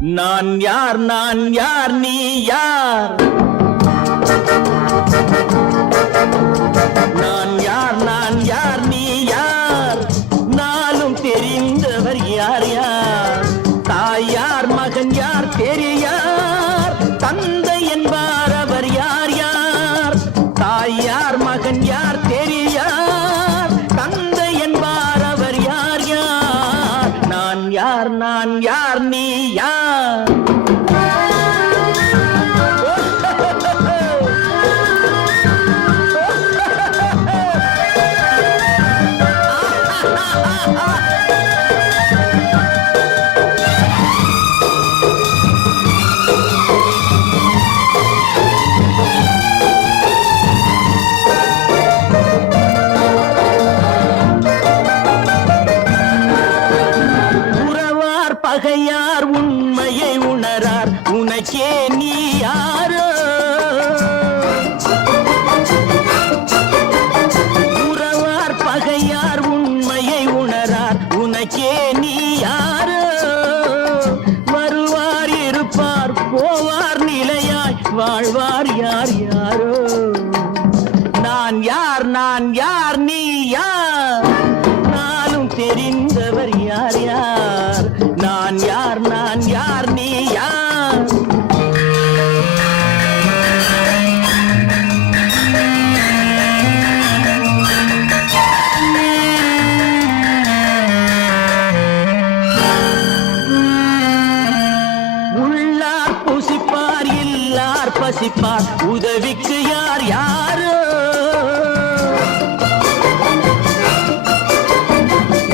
நான் யார் நீ யார்? நான் யார் நீ யார்? நாளும் தெரிந்தவர் யார் யார்? தாய் யார் மகன் யார் பெரியார்? தந்தை என்பார் அவர் யார் யார்? தாய் யார் மகன் யார் பெரியார்? தந்தை என்பார் அவர் யார் யார்? நான் யார் நீ யார்? பகையார் உண்மையை உணரார், உனக்கே நீ யாரோ? உறவார் பகையார் உண்மையை உணரார், உனக்கே நீ யாரோ? வருவார் இருப்பார் போவார் நிலையாய் வாழ்வார் யார் யாரோ? நான் யார் நீ யார்? நாளும் தெரிந்தவர் யார் யார்? நான் யார் நீ யார்? உள்ளார் புசிப்பார் இல்லார் பசிப்பார், உதவிக்கு யார் யாரோ?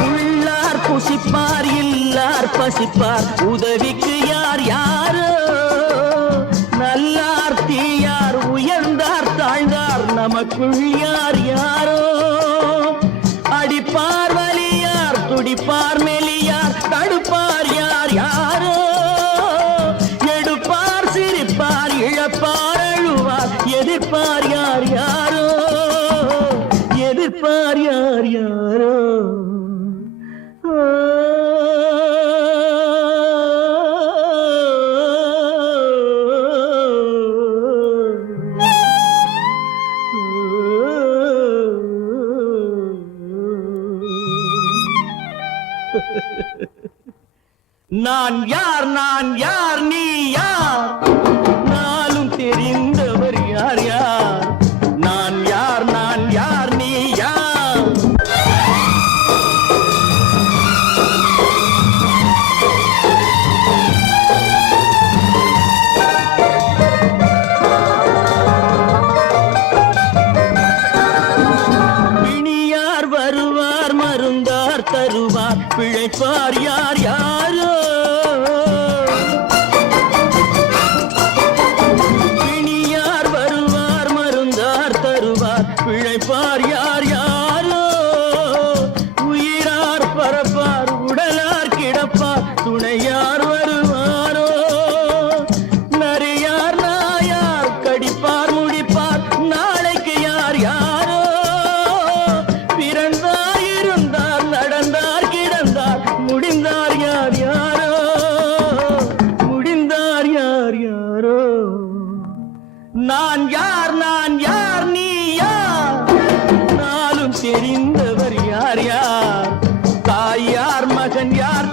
உள்ளார் புசிப்பார் இல்லார் பசிப்பார், உதவிக்கு யார் யாரோ? நல்லார் தீயார் உயர்ந்தார் தாழ்ந்தார், நமக்குள் யார் யாரோ? அடிப்பார் வலியார் துடிப்பார் மெலியார், தடுப்பார் யார் யாரோ? எடுப்பார் சிரிப்பார் இழப்பார் அழுவார், எதிர்ப்பார் யார் யாரோ? எதிர்ப்பார் யார் யாரோ? நான் யார் நீ யார்? நாளும் தெரிந்தவர் யார் யார்? நான் யார் நீ யார்? பிணியார் வருவார் மருந்தார் தருவார், பிழைப்பார் யார் யாரோ? பிணியார் வருவார் மருந்தார் தருவார், பிழைப்பார் யார் யாரோ? உயிரார் பரப்பார் உடலார் கிடப்பார், துணையார் வருவாரோ? நரியார் நாயார் கடிப்பார் முடிப்பார், நாளைக்கு யார் யாரோ? பிறந்தார் இருந்தார் நடந்தார் கிடந்தார், முடிந்தார் யார் யாரோ? முடிந்தார் யார் யாரோ? நான் யார் நீ யார்? நாளும் தெரிந்தவர் யார் யார்? தாய் யார் மகன் யார்